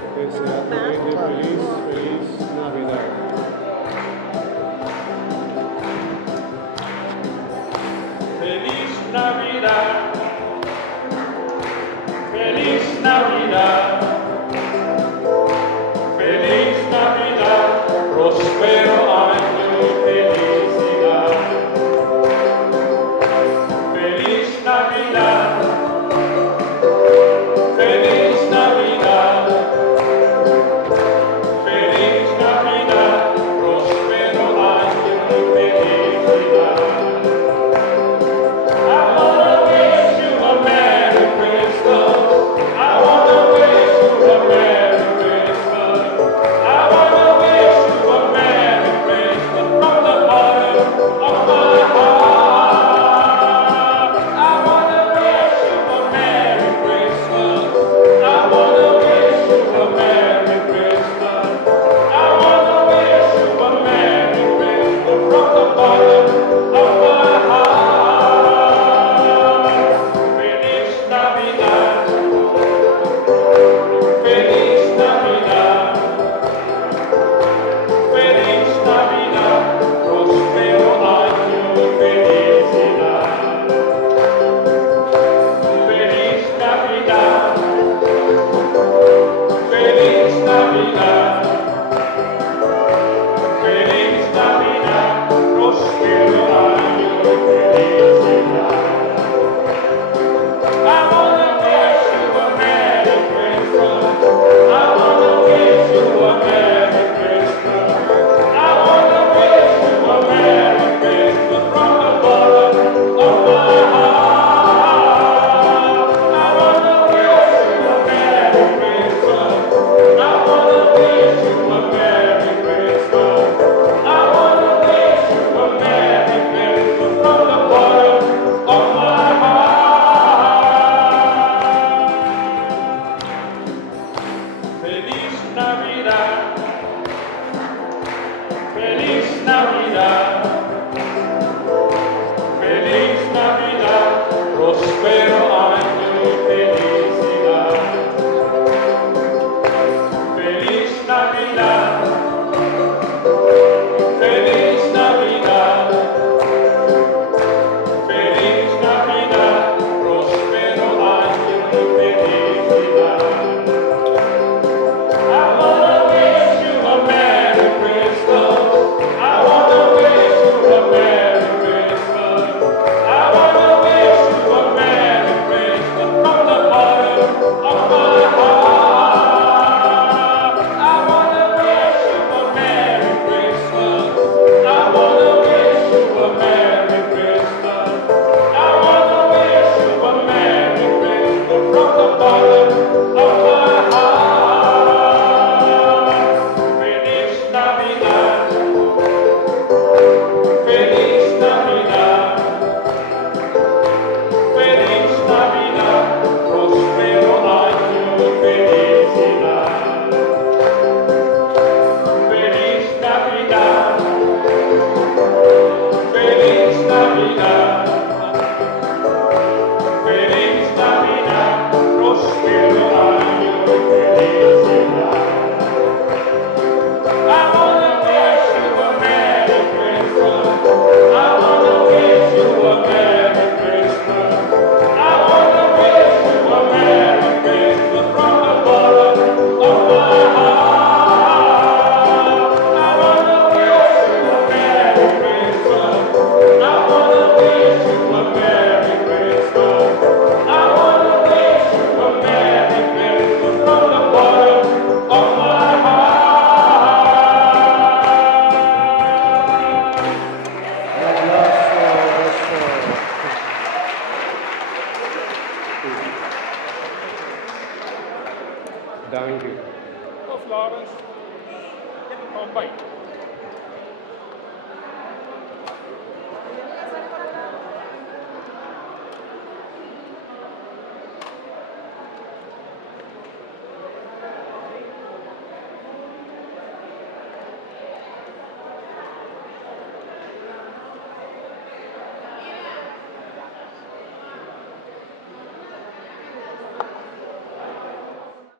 Deseadamente feliz, feliz Navidad. Feliz Navidad, feliz Navidad, feliz Navidad, próspero año y felicidad. Feliz Navidad, feliz Navidad, feliz Navidad, próspero año y felicidad. I wanna wish you a Merry Christmas. I wanna wish you a Merry Christmas. I wanna wish you a Merry Christmas from the bottom of my heart. I wanna wish you a Merry Christmas. I wanna wish you a Merry Christmas. I wanna wish you a Merry Christmas from the bottom of my heart. Feliz Navidad, feliz Navidad, feliz Navidad, próspero año y felicidad. Feliz Navidad, feliz Navidad, feliz Navidad, próspero año y felicidad. I wanna wish you a Merry Christmas. I wanna wish you a Merry Christmas. I wanna wish you a Merry Christmas from the bottom of my heart. I wanna wish you a Merry Christmas. I wanna wish you a Merry Christmas. I wanna wish you a Merry Christmas from the bottom of my heart. Feliz Navidad, feliz Navidad, feliz Navidad, próspero año y felicidad. Feliz Navidad, feliz Navidad, feliz Navidad, próspero año y felicidad. I wanna wish you a Merry Christmas. I wanna wish you a Merry Christmas. I wanna wish you a Merry Christmas from the bottom of my heart. I wanna wish you a Merry Christmas. I wanna wish you a Merry Christmas. I wanna wish you a Merry Christmas from the bottom of my heart. Feliz Navidad, feliz Navidad, feliz Navidad, próspero año y felicidad. Feliz Navidad, feliz Navidad, feliz Navidad, próspero año y felicidad. I wanna wish you a Merry Christmas. I wanna wish you a Merry Christmas. I wanna wish you a Merry Christmas from the bottom of my heart. I wanna wish you a Merry Christmas. I wanna wish you a Merry Christmas. I wanna wish you a Merry Christmas from the bottom of my heart. Thank you. Of Lawrence, in Mumbai.